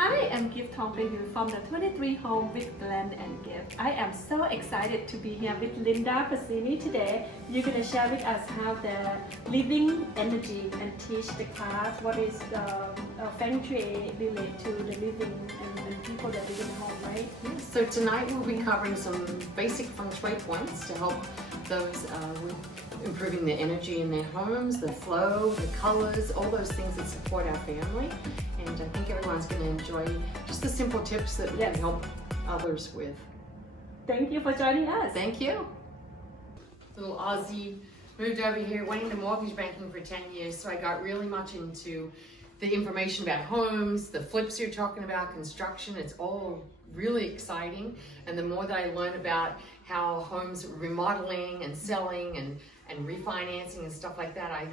Hi, I'm Gift Thongpia Hughes from the 23 Home with Glenn and Gift. I am so excited to be here with Linda Pisani today. You're going to share with us how the living energy and teach the class what is the Feng Shui relate to the living and people that live in home, right? Yes, so tonight we'll be covering some basic Feng Shui points to help those with improving the energy in their homes, the flow, the colors, all those things that support our family. And I think everyone's going to enjoy just the simple tips that we can help others with. Thank you for joining us. Thank you. Little Aussie, moved over here, went into mortgage banking for 10 years, so I got really much into the information about homes, the flips you're talking about, construction. It's all really exciting. And the more that I learn about how homes remodeling and selling and refinancing and stuff like that, I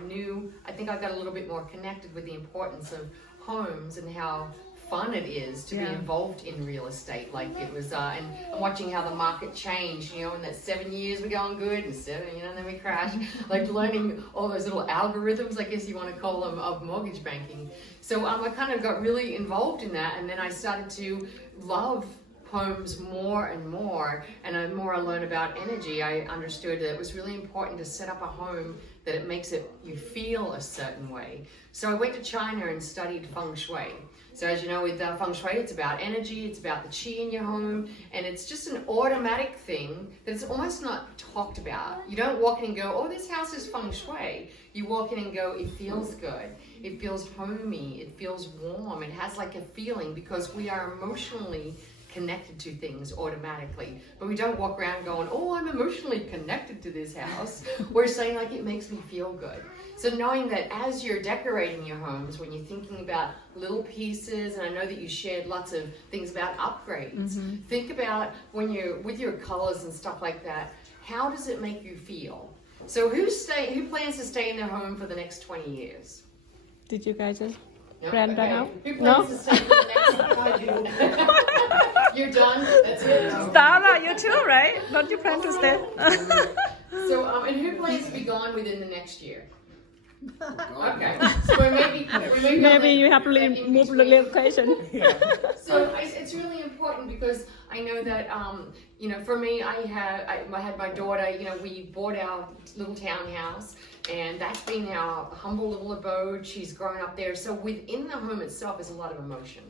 think I got a little bit more connected with the importance of homes and how fun it is to be involved in real estate. Like it was, and I'm watching how the market changed, in that 7 years we're going good and 7, and then we crash. Like learning all those little algorithms, I guess you want to call them, of mortgage banking. So I kind of got really involved in that, and then I started to love homes more and more, and the more I learned about energy, I understood that it was really important to set up a home that it makes you feel a certain way. So I went to China and studied Feng Shui. So as you know, with Feng Shui, it's about energy, it's about the qi in your home, and it's just an automatic thing that's almost not talked about. You don't walk in and go, oh, this house is Feng Shui. You walk in and go, it feels good, it feels homey, it feels warm, it has like a feeling, because we are emotionally connected to things automatically, but we don't walk around going, oh, I'm emotionally connected to this house. We're saying like, it makes me feel good. So knowing that as you're decorating your homes, when you're thinking about little pieces, and I know that you shared lots of things about upgrades, think about when you're with your colors and stuff like that, how does it make you feel? So who plans to stay in their home for the next 20 years? Did you guys just No? plan that out? Who plans to stay for the next You're done? That's it? Stella, you too, right? Don't you plan to stay? So, and who plans to be gone within the next year? Okay, so maybe you have to move the location. So it's really important, because I know that for me, I had my daughter. We bought our little townhouse, and that's been our humble little abode. She's grown up there. So within the home itself is a lot of emotion,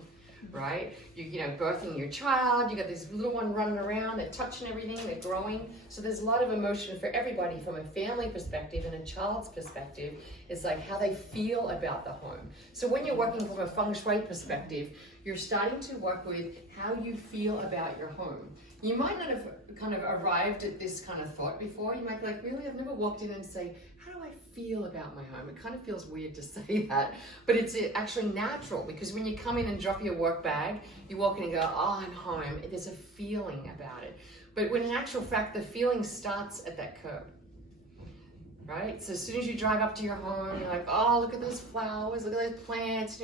right? You birthing your child, you got this little one running around, they're touching everything, they're growing. So there's a lot of emotion for everybody from a family perspective and a child's perspective. It's like how they feel about the home. So when you're working from a Feng Shui perspective, you're starting to work with how you feel about your home. You might not have kind of arrived at this kind of thought before. You might be like, really? I've never walked in and say, how do I feel about my home? It kind of feels weird to say that, but it's actually natural, because when you come in and drop your work bag, you walk in and go, oh, I'm home. There's a feeling about it. But when in actual fact, the feeling starts at that curb. Right? So as soon as you drive up to your home, you're like, oh, look at those flowers, look at those plants,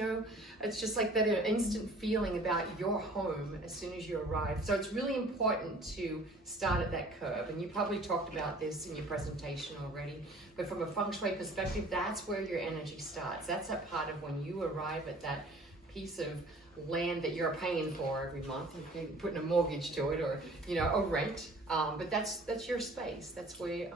it's just like that instant feeling about your home as soon as you arrive. So it's really important to start at that curb. And you probably talked about this in your presentation already, but from a Feng Shui perspective, that's where your energy starts. That's that part of when you arrive at that piece of land that you're paying for every month. You're putting a mortgage to it, or a rent, but that's your space. That's where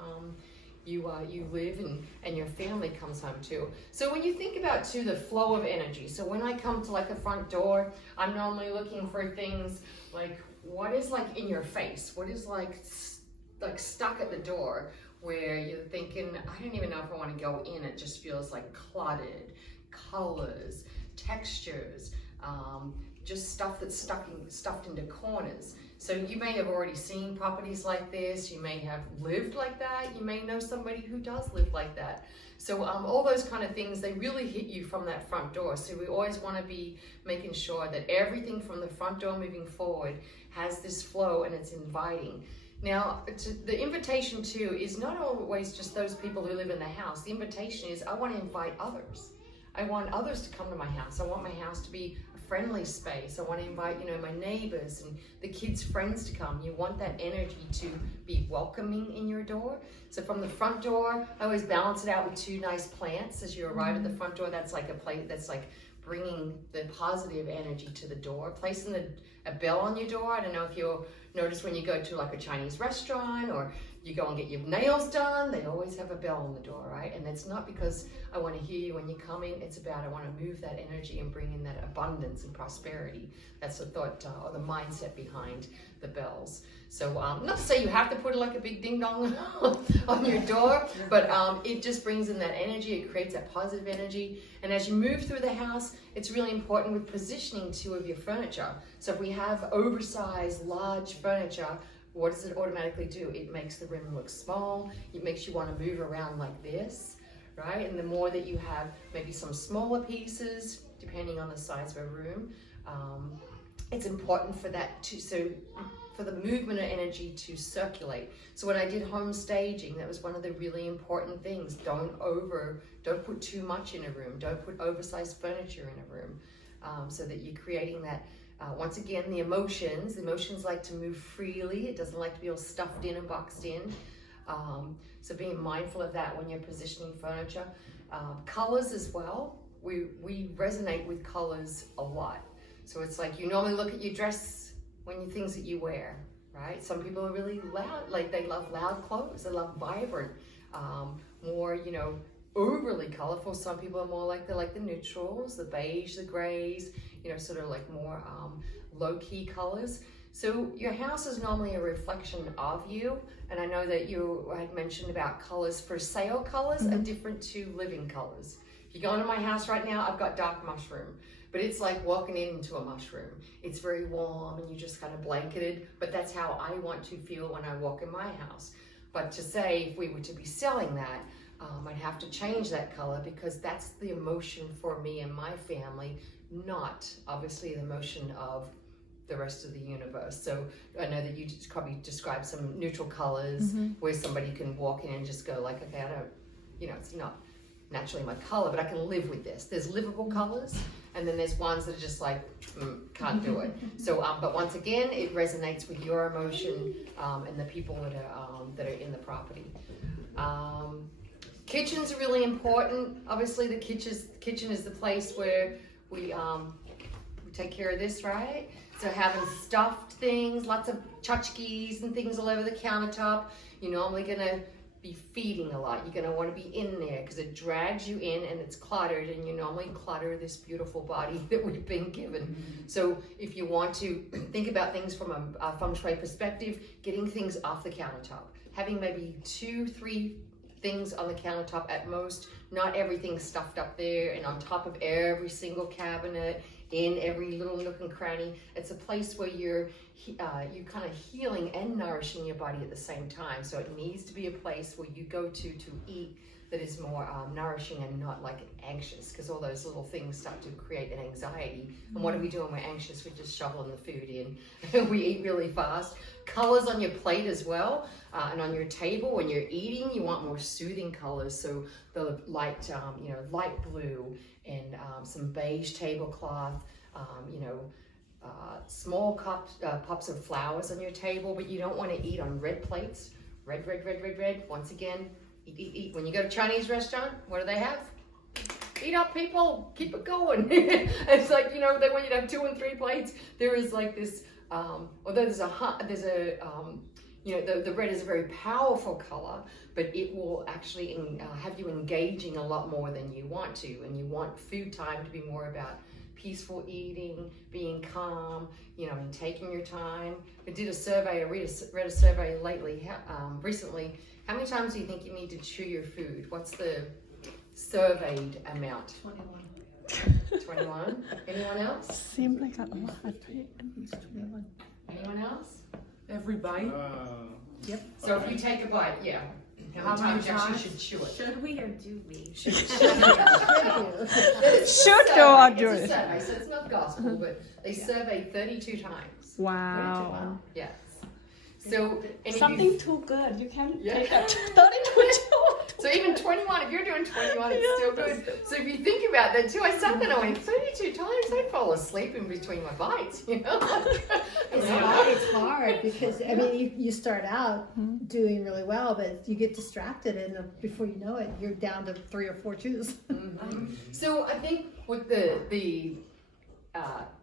you live, and your family comes home too. So when you think about too the flow of energy, so when I come to like a front door, I'm normally looking for things like, what is like in your face? What is like stuck at the door, where you're thinking, I don't even know if I want to go in. It just feels like cluttered, colors, textures, just stuff that's stuffed into corners. So you may have already seen properties like this, you may have lived like that, you may know somebody who does live like that. So all those kind of things, they really hit you from that front door. So we always want to be making sure that everything from the front door moving forward has this flow, and it's inviting. Now, the invitation too is not always just those people who live in the house. The invitation is, I want to invite others. I want others to come to my house. I want my house to be a friendly space. I want to invite, my neighbors and the kids' friends to come. You want that energy to be welcoming in your door. So from the front door, I always balance it out with 2 nice plants as you arrive at the front door. That's like a place that's like bringing the positive energy to the door, placing a bell on your door. I don't know if you'll notice when you go to like a Chinese restaurant or you go and get your nails done, they always have a bell on the door, right? And it's not because I want to hear you when you come in, it's about I want to move that energy and bring in that abundance and prosperity. That's the thought or the mindset behind the bells. So not to say you have to put like a big ding dong on your door, but it just brings in that energy, it creates that positive energy. And as you move through the house, it's really important with positioning too of your furniture. So if we have oversized, large furniture, what does it automatically do? It makes the room look small. It makes you want to move around like this, right? And the more that you have maybe some smaller pieces, depending on the size of a room, it's important for that for the movement of energy to circulate. So when I did home staging, that was one of the really important things. Don't put too much in a room. Don't put oversized furniture in a room, so that you're creating that. Once again, the emotions like to move freely. It doesn't like to be all stuffed in and boxed in. So being mindful of that when you're positioning furniture. Colors as well. We resonate with colors a lot. So it's like you normally look at your dress when you things that you wear, right? Some people are really loud, like they love loud clothes. They love vibrant, more, overly colorful. Some people are more like the neutrals, the beige, the grays, sort of like more low-key colors. So your house is normally a reflection of you. And I know that you had mentioned about colors. For sale colors are different to living colors. If you go into my house right now, I've got dark mushroom, but it's like walking into a mushroom. It's very warm and you just kind of blanketed, but that's how I want to feel when I walk in my house. But to say if we were to be selling that, I'd have to change that color because that's the emotion for me and my family, not obviously the emotion of the rest of the universe. So I know that you just probably described some neutral colors where somebody can walk in and just go like, okay, I don't, it's not naturally my color, but I can live with this. There's livable colors, and then there's ones that are just like, can't do it. So, but once again, it resonates with your emotion and the people that are in the property. Kitchens are really important. Obviously, the kitchen is the place where we take care of this, right? So having stuffed things, lots of tchotchkes and things all over the countertop, you're normally gonna be feeding a lot. You're gonna want to be in there because it drags you in and it's cluttered, and you normally clutter this beautiful body that we've been given. So if you want to think about things from a Feng Shui perspective, getting things off the countertop, having maybe 2-3 things on the countertop at most, not everything stuffed up there and on top of every single cabinet, in every little nook and cranny. It's a place where you're kind of healing and nourishing your body at the same time. So it needs to be a place where you go to eat that is more nourishing and not like anxious, because all those little things start to create an anxiety. And what do we do when we're anxious? We're just shoveling the food in and we eat really fast. Colors on your plate as well, and on your table when you're eating, you want more soothing colors. So the light, light blue and some beige tablecloth, small pops of flowers on your table, but you don't want to eat on red plates. Red. Once again, eat. When you go to a Chinese restaurant, what do they have? Eat up, people. Keep it going. It's like, they want you to have 2 and 3 plates. There is like this, although the red is a very powerful color, but it will actually have you engaging a lot more than you want to. And you want food time to be more about peaceful eating, being calm, and taking your time. I did a survey, I read a survey recently. How many times do you think you need to chew your food? What's the surveyed amount? 21? Anyone else? Seems like a lot. At least 21. Anyone else? Every bite? Yep. So if you take a bite, yeah. How many times you actually should chew it? Should we or do we? Should Should or do it? It's a survey, so it's not gospel, but they surveyed 32 times. Wow. Yes. So and if Something you, too good. You can Yeah. take that 32. so even 21, if you're doing 21, it's still good. So if you think about that too, I sat there and I went 32 times, I'd fall asleep in between my bites, you know? It's hard because I mean you start out doing really well, but you get distracted, and before you know it, you're down to 3 or 4 chews. So I think with the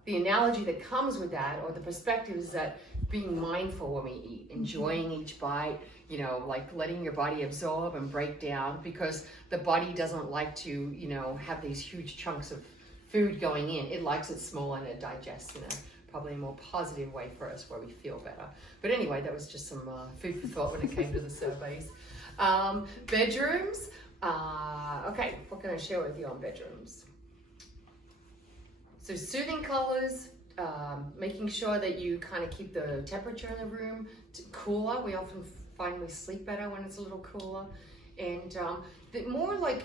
analogy that comes with that, or the perspective, is that being mindful when we eat, enjoying each bite, you know, like letting your body absorb and break down, because the body doesn't like to, you know, have these huge chunks of food going in. It likes it small and it digests in a probably a more positive way for us, where we feel better. But anyway, that was just some food for thought when it came to the surveys. Bedrooms. Okay, what can I share with you on bedrooms? So soothing colors, making sure that you kind of keep the temperature in the room cooler. We often find we sleep better when it's a little cooler. And more like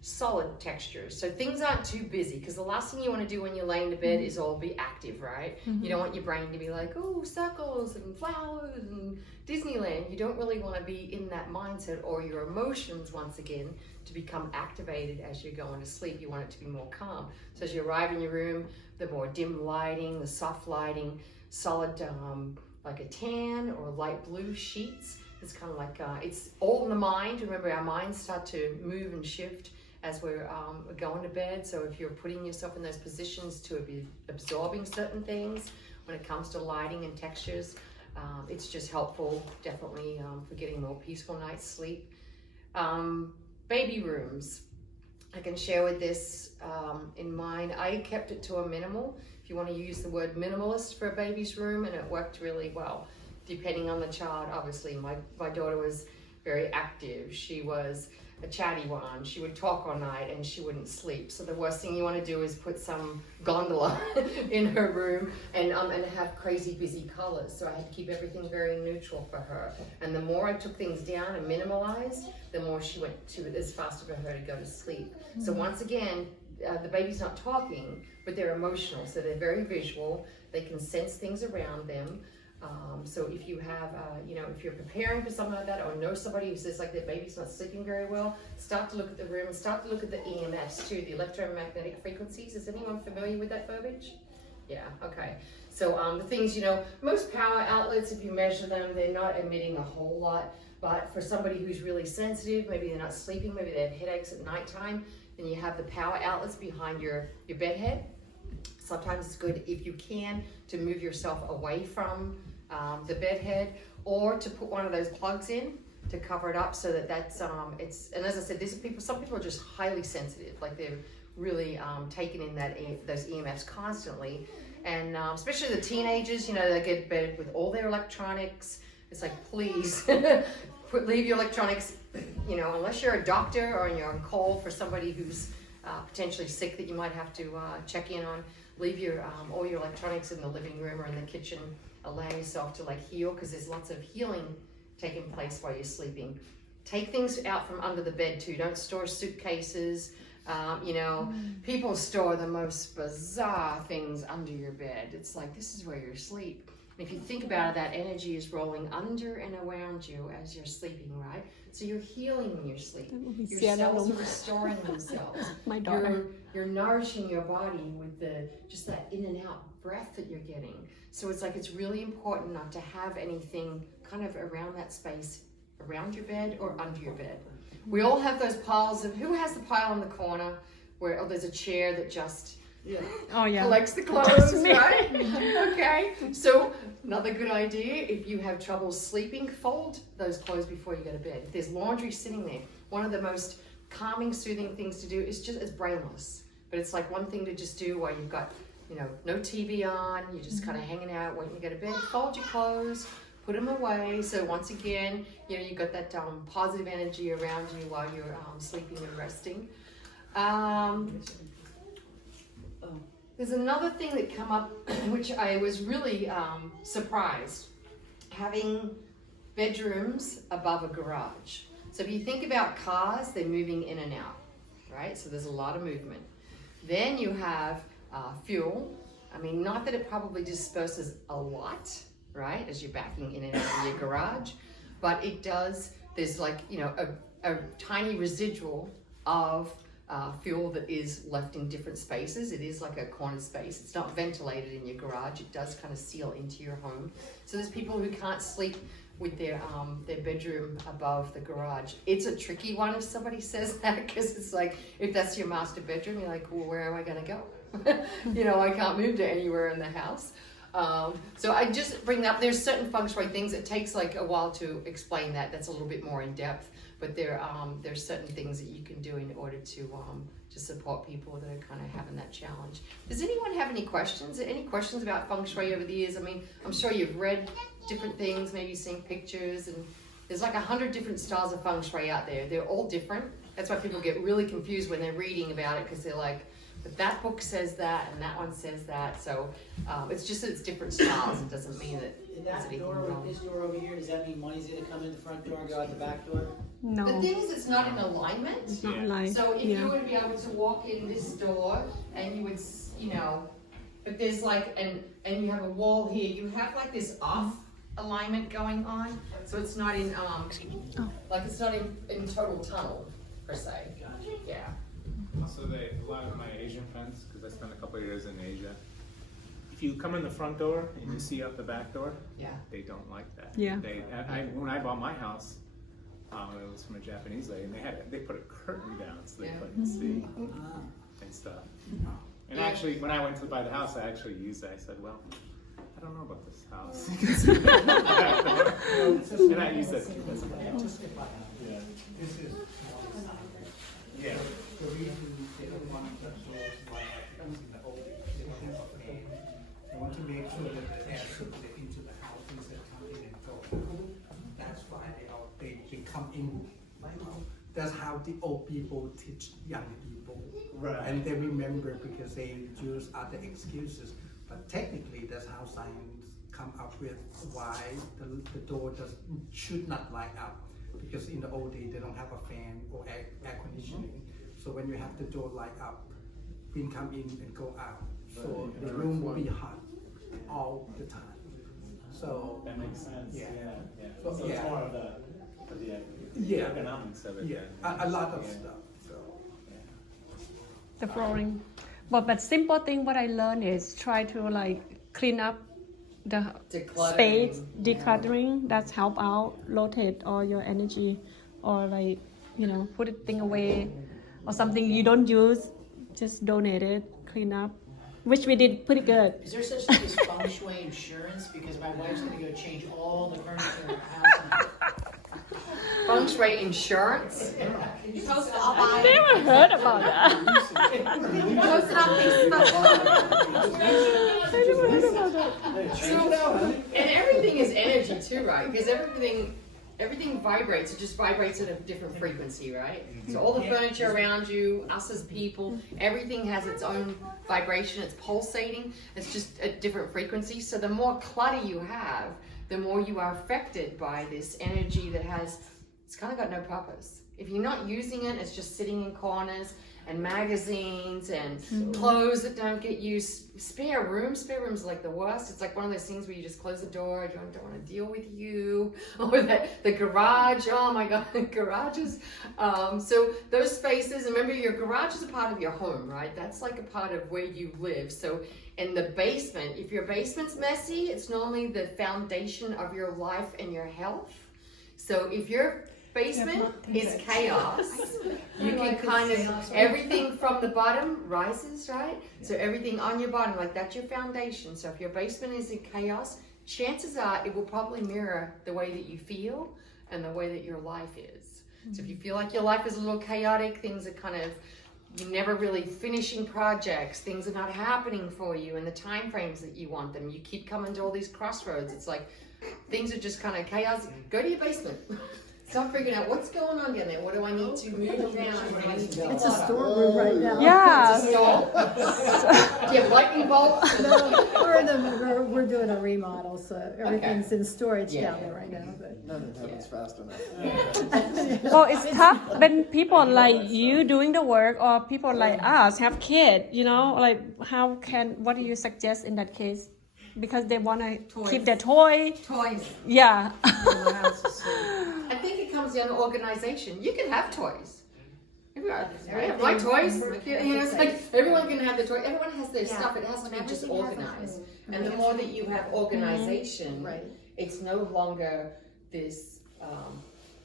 solid textures. So things aren't too busy, because the last thing you want to do when you're laying to bed is all be active, right? You don't want your brain to be like, oh, circles and flowers and Disneyland. You don't really want to be in that mindset, or your emotions, once again, to become activated as you're going to sleep. You want it to be more calm. So as you arrive in your room, the more dim lighting, the soft lighting, solid like a tan or light blue sheets. It's kind of like, it's all in the mind. Remember, our minds start to move and shift as we're going to bed. So if you're putting yourself in those positions to be absorbing certain things, when it comes to lighting and textures, it's just helpful, definitely, for getting a more peaceful night's sleep. Baby rooms. I can share with this in mine. I kept it to a minimal. If you want to use the word minimalist for a baby's room, and it worked really well, depending on the child. Obviously, my daughter was very active. She was a chatty one. She would talk all night and she wouldn't sleep. So the worst thing you want to do is put some gondola in her room and have crazy busy colors. So I had to keep everything very neutral for her. And the more I took things down and minimalized, the more she went to it. It's faster for her to go to sleep. So once again, the baby's not talking, but they're emotional. So they're very visual. They can sense things around them. So if you have, if you're preparing for something like that, or know somebody who says like their baby's not sleeping very well, start to look at the room and start to look at the EMFs too, the electromagnetic frequencies. Is anyone familiar with that verbiage? Yeah, okay. So the things, most power outlets, if you measure them, they're not emitting a whole lot, but for somebody who's really sensitive, maybe they're not sleeping, maybe they have headaches at nighttime, then you have the power outlets behind your bed head. Sometimes it's good, if you can, to move yourself away from the bed head, or to put one of those plugs in to cover it up, so that's it's. And as I said, some people are just highly sensitive, like they're really taking in those EMFs constantly, and especially the teenagers. They get bed with all their electronics. It's like, please leave your electronics. Unless you're a doctor or you're on call for somebody who's potentially sick that you might have to check in on. Leave your all your electronics in the living room or in the kitchen. Allow yourself to heal, because there's lots of healing taking place while you're sleeping. Take things out from under the bed too. Don't store suitcases. People store the most bizarre things under your bed. It's like, this is where you're asleep. And if you think about it, that energy is rolling under and around you as you're sleeping, right? So you're healing when you're sleeping. Your cells are restoring themselves. My daughter. You're nourishing your body with just that in and out breath that you're getting. So it's really important not to have anything kind of around that space, around your bed or under your bed. We all have those piles of, who has the pile in the corner where there's a chair that just collects the clothes, right? Okay. So another good idea, if you have trouble sleeping, fold those clothes before you go to bed. If there's laundry sitting there, one of the most calming, soothing things to do is it's brainless. But it's like one thing to just do while you've got, no TV on, you're just kind of hanging out when you go to bed. Fold your clothes, put them away. So once again, you've got that positive energy around you while you're sleeping and resting. There's another thing that came up, which I was really surprised, having bedrooms above a garage. So if you think about cars, they're moving in and out, right? So there's a lot of movement. Then you have fuel. I mean, not that it probably disperses a lot, right, as you're backing in and out of your garage. But it does, there's like, you know, a tiny residual of fuel that is left in different spaces. It is like a corner space. It's not ventilated in your garage. It does kind of seal into your home. So there's people who can't sleep with their bedroom above the garage. It's a tricky one if somebody says that, because it's like, if that's your master bedroom, you're like, well, where am I going to go? You know, I can't move to anywhere in the house. So I just bring up, there's certain feng shui things. It takes like a while to explain that. That's a little bit more in depth. But there's certain things that you can do in order to support people that are kind of having that challenge. Does anyone have any questions? Any questions about feng shui over the years? I mean, I'm sure you've read different things, maybe seen pictures, and there's like 100 different styles of feng shui out there. They're all different. That's why people get really confused when they're reading about it, because they're like, but that book says that and that one says that. So it's just that it's different styles. It doesn't mean that there's anything wrong. This door over here, does that mean money's gonna come in the front door and go out the back door? No. The thing is, it's not in alignment. It's not like, So if yeah. you were to be able to walk in this door and you would, you know, but there's like, and you have a wall here, you have like this off alignment going on. So it's not in, like it's not in total tunnel per se. Yeah. Also, a lot of my Asian friends, because I spent a couple of years in Asia, if you come in the front door and you see out the back door, Yeah. they don't like that. Yeah. When I bought my house, it was from a Japanese lady, and they put a curtain down so they Yeah. couldn't see and stuff. And actually, when I went to buy the house, I actually used that. I said, well, I don't know about this house. You can see the back door. And I used that too. Yeah. This is Yeah. the reason they don't want the doors like using the old fan. They want to make sure that the air circulates into the house instead of coming and going. That's why they come in. That's how the old people teach young people. Right. And they remember because they use other excuses. But technically, that's how science come up with why the door should not light up. Because in the old days, they don't have a fan or air conditioning. So when you have the door light up, wind come in and go out. So the room will be hot all the time. So That makes sense. Yeah. So So, it's yeah. more of the Yeah. economics of it. yeah, a lot of stuff. So The flooring. But simple thing what I learned is try to like clean up the Decluttering. space, decluttering. That's help out, rotate all your energy, or like, you know, put it thing away, or something you don't use, just donate it, clean up, which we did pretty good. Is there such thing as feng shui insurance? Because my wife's gonna go change all the furniture in her house. Feng Shui insurance. Never heard about that. Post it on Facebook. And everything is energy too, right? Because everything vibrates. It just vibrates at a different frequency, right? So all the furniture around you, us as people, everything has its own vibration. It's pulsating. It's just a different frequency. So the more clutter you have, the more you are affected by this energy that it's kind of got no purpose. If you're not using it, it's just sitting in corners and magazines and clothes that don't get used. Spare rooms are like the worst. It's like one of those things where you just close the door, I don't want to deal with you. Or the garage, oh my God, garages. So those spaces, remember your garage is a part of your home, right? That's like a part of where you live. So in the basement, if your basement's messy, it's normally the foundation of your life and your health. So if your basement is chaos, you can kind of, everything from the bottom rises, right? So everything on your bottom, like that's your foundation. So if your basement is in chaos, chances are it will probably mirror the way that you feel and the way that your life is. So if you feel like your life is a little chaotic, things are kind of, you're never really finishing projects, things are not happening for you in the time frames that you want them, you keep coming to all these crossroads, it's like things are just kind of chaos. Go to your basement. Start figuring out what's going on down there. What do I need to move around? What do I need to It's a storeroom right now. Yeah. Do you have lightning bolts? No, we're doing a remodel, so everything's in storage down there right now. But None of it happens fast enough. Well, it's tough when people like you doing the work, or people like us have kids, you know, like what do you suggest in that case? because they want to Toys. keep their toy. Toys. Yeah. I think it comes down to organization. You can have toys. I have my toys. My kid, you know, it's like everyone can have their toy. Everyone has their stuff. It has to be just organized. And the more that you have organization, Right. it's no longer this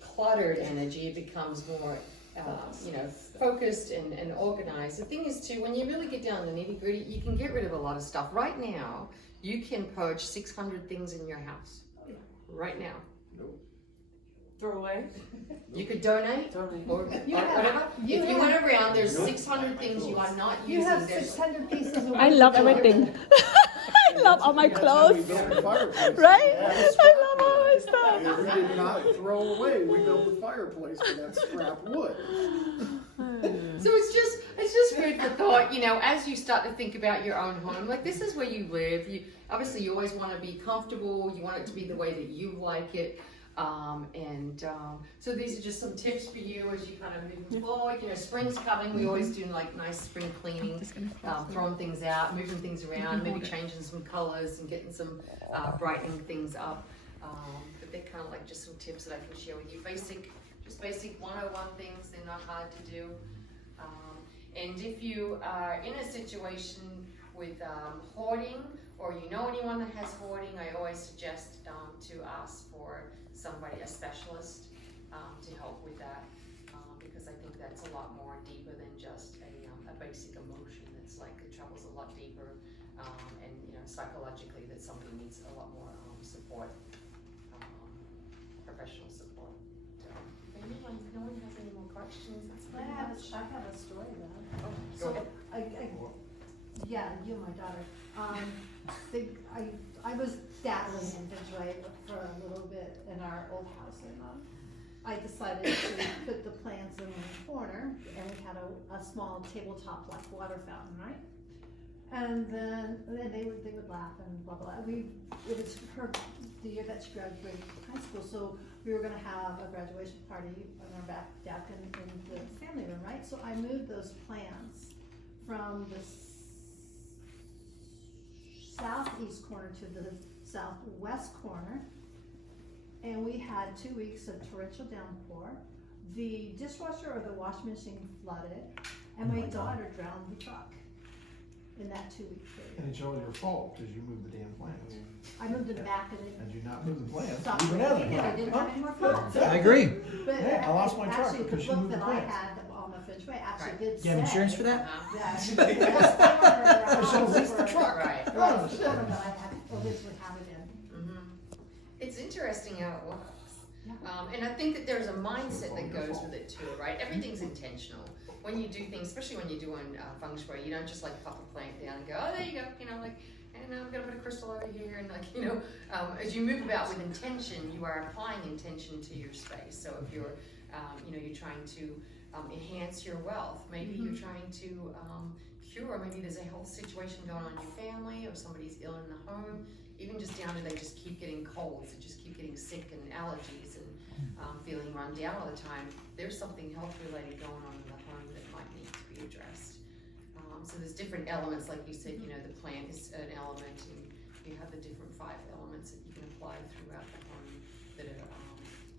cluttered energy. It becomes more, you know, focused and organized. The thing is too, when you really get down to the nitty gritty, you can get rid of a lot of stuff. Right now, you can purge 600 things in your house. Right now. Throw away. You could donate or whatever. If you went around, there's 600 things you are not You using. have There's 600 pieces of I love everything. I love all my clothes. Right? I love all my stuff. We did not throw away, we built the fireplace with that scrap wood. So it's just food for thought, you know, as you start to think about your own home, like this is where you live. You obviously you always want to be comfortable, you want it to be the way that you like it. So these are just some tips for you as you kind of move forward. You know, spring's coming, we always do like nice spring cleaning, throwing things out, moving things around, maybe changing some colors and getting some brightening things up. But they're kind of like just some tips that I can share with you. Basic 101 things, they're not hard to do. And if you are in a situation with hoarding, or you know anyone that has hoarding, I always suggest to ask for somebody, a specialist, to help with that, because I think that's a lot more deeper than just a basic emotion. It's like it travels a lot deeper, and you know, psychologically, that somebody needs a lot more support, professional support. So, if no one has any more questions, that's I have a story though. Go ahead. Yeah, you and my daughter. I was dabbling in Feng Shui for a little bit in our old house, and I decided to put the plants in the corner, and we had a small tabletop like water fountain, right? And then they would laugh and blah blah. It was the year that she graduated high school, so we were going to have a graduation party on our back deck in the family room, right? So I moved those plants from the southeast corner to the southwest corner, and we had 2 weeks of torrential downpour. The dishwasher or the washing machine flooded, and my daughter drowned the truck in that 2 week period. And it's all your fault because you moved the damn plants. I moved it back and it Had you not moved the plants, stopped you would have raining, and I didn't have any more floods. I agree. But Yeah, I lost my truck actually, because the you book moved the that I plants. had on the Feng Shui actually Right. did You have say insurance for that? that the So lease the truck. Right. Well, the corner that I had originally had it in. It's interesting how it works. And I think that there's a mindset that goes with it too, right? Everything's intentional. When you do things, especially when you're doing Feng Shui, you don't just like pop a plant down and go, oh, there you go, you know, like, and I'm gonna put a crystal over here, and like, you know, as you move about with intention, you are applying intention to your space. So if you're, you know, you're trying to enhance your wealth, maybe you're trying to cure, maybe there's a health situation going on in your family, or somebody's ill in the home, even just down to they just keep getting colds, they just keep getting sick and allergies and feeling run down all the time. There's something health related going on in the home that might need to be addressed. So there's different elements, like you said, you know, the plant is an element, and you have the different 5 elements that you can apply throughout the home that are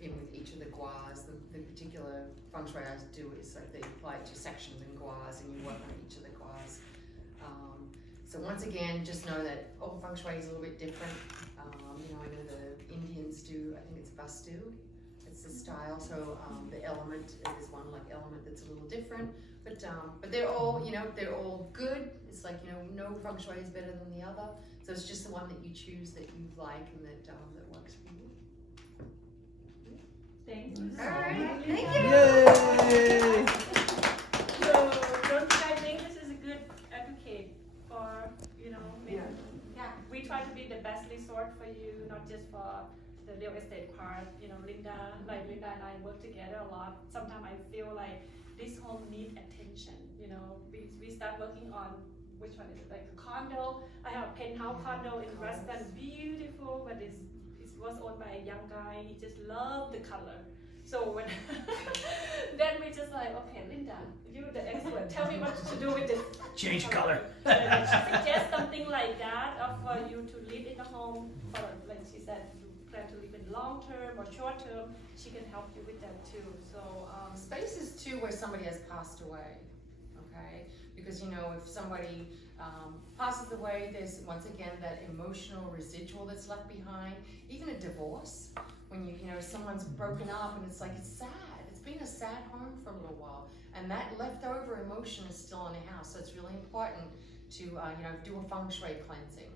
in with each of the guas. The particular Feng Shui I do is like they apply it to sections and guas, and you work on each of the guas. So once again, just know that Feng Shui is a little bit different. You know, I know the Indians do, I think it's Vastu. It's the style, so the element is one like element that's a little different, but they're all, you know, they're all good. It's like, you know, no Feng Shui is better than the other, so it's just the one that you choose that you like and that works for you. Thank you. All right, thank you. Yay! So don't you guys think this is a good advocate for, you know, maybe, we try to be the best resort for you, not just for the real estate part. You know, Linda and I work together a lot. Sometimes I feel like this home needs attention. You know, we start working on, which one is it, like a condo. I have a penthouse condo in Reston, beautiful, but it was owned by a young guy. He just loved the color. So when then we just like, okay, Linda, you're the expert. Tell me what to do with this. Change color. And she suggests something like that for you to live in a home, or like she said, you plan to live in long term or short term. She can help you with that too. So Spaces too where somebody has passed away, okay? Because you know, if somebody passes away, there's once again that emotional residual that's left behind. Even a divorce, when you know someone's broken up and it's like it's sad. It's been a sad home for a little while, and that leftover emotion is still in the house. So it's really important to you know, do a Feng Shui cleansing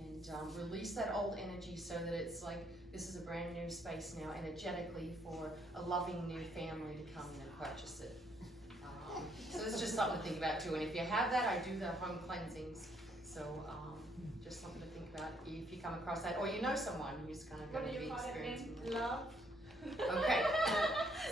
and release that old energy so that it's like this is a brand new space now energetically for a loving new family to come in and purchase it. So it's just something to think about too. And if you have that, I do the home cleansings. So just something to think about if you come across that, or you know someone who's kind of what going do to you be call it experiencing name? that. Love? Okay.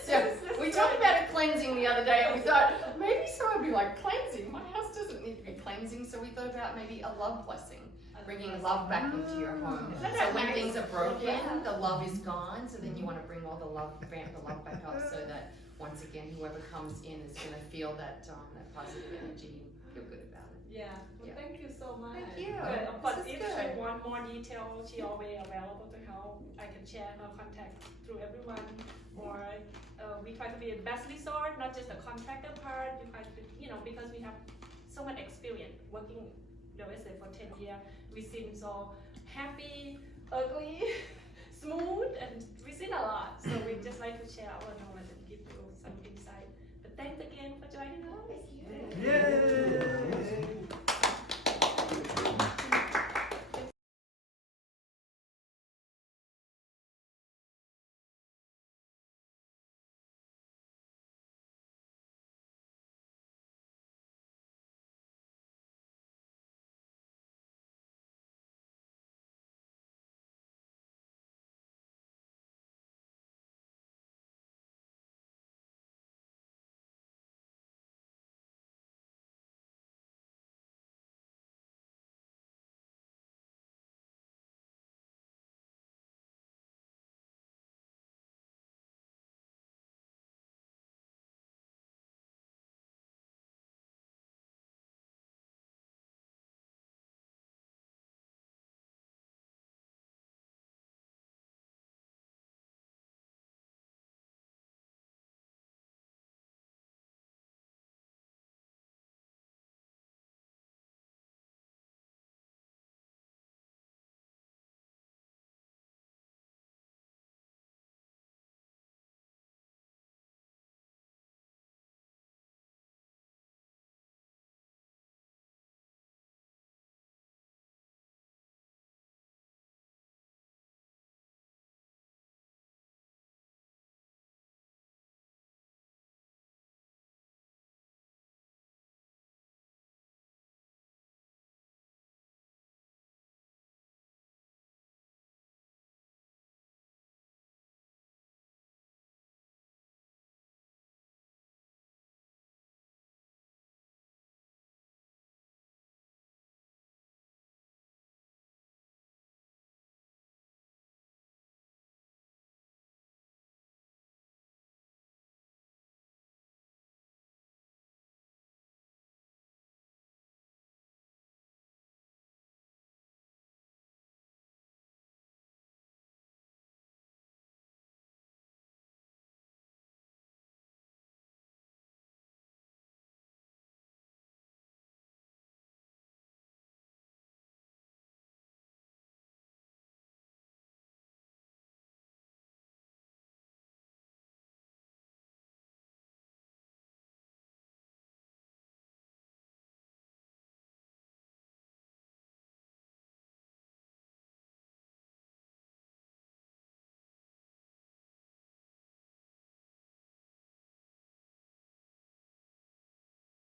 So we talked about a cleansing the other day, and we thought maybe someone would be like, cleansing? My house doesn't need to be cleansing. So we thought about maybe a love blessing, bringing love back into your home. Isn't So that when nice? things are broken, Yeah. the love is gone. So then you want to bring all the love, ramp the love back up, so that once again, whoever comes in is going to feel that that positive energy and feel good about it. Yeah. Well, Yeah. thank you so much. Thank you. Good. Of course, This is if she good. want more detail, she always available to help. I can share her contact through everyone, or we try to be a best resort, not just the contractor part. We try to, you know, because we have so much experience working, let's say for 10 years, we seem so happy, ugly, smooth, and we seen a lot. So we just like to share our knowledge and give you some insight. But thanks again for joining us. Yay!